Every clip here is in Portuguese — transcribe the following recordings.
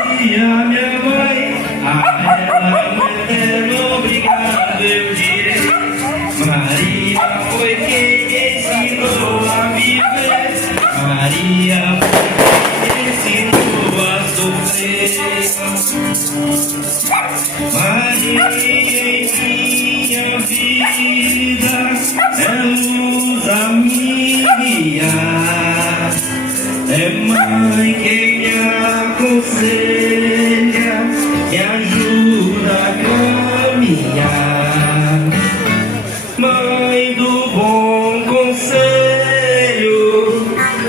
Maria, minha mãe, a ela um eterno obrigado eu direi. Maria foi quem me ensinou a viver. Maria foi quem me ensinou a sofrer. Maria em minha vida é luz a me guiar. É mãe quem me aconselha, me ajuda a caminhar. Mãe do bom conselho,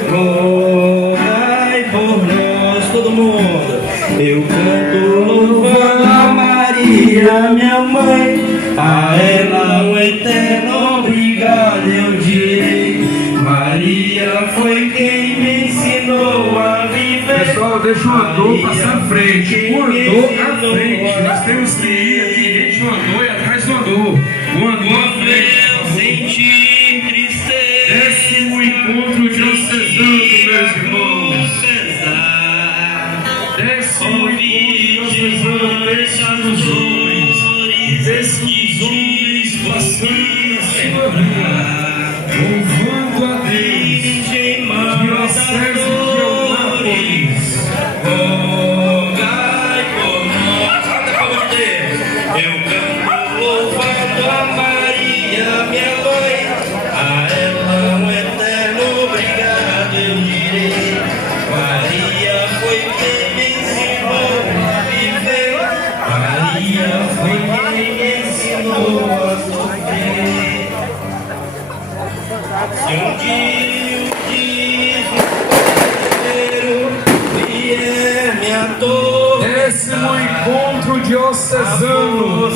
rogai por nós, todo mundo. Eu canto louvando a Maria, minha mãe, a ela um eterno obrigado eu direi. Maria foi quem me ensinou a viver. Pessoal, deixa o andor passar à frente. O andor à frente. Nós temos que ir aqui, gente, o andor e atrás do andor. O andor à frente. Sentir tristeza. Décimo encontro diocesano, meus irmãos. Décimo encontro diocesano, desses homens. Desses homens passando na sua vida, louvando a Deus. Diocese de Eunápolis, Rogai por nós. Canta com Deus. Eu canto louvando a Maria, minha mãe, a ela um eterno obrigado eu direi. Maria foi quem me ensinou a viver. Maria foi quem me ensinou a sofrer. Se um dia o desespero vier me atormentar, décimo encontro diocesano,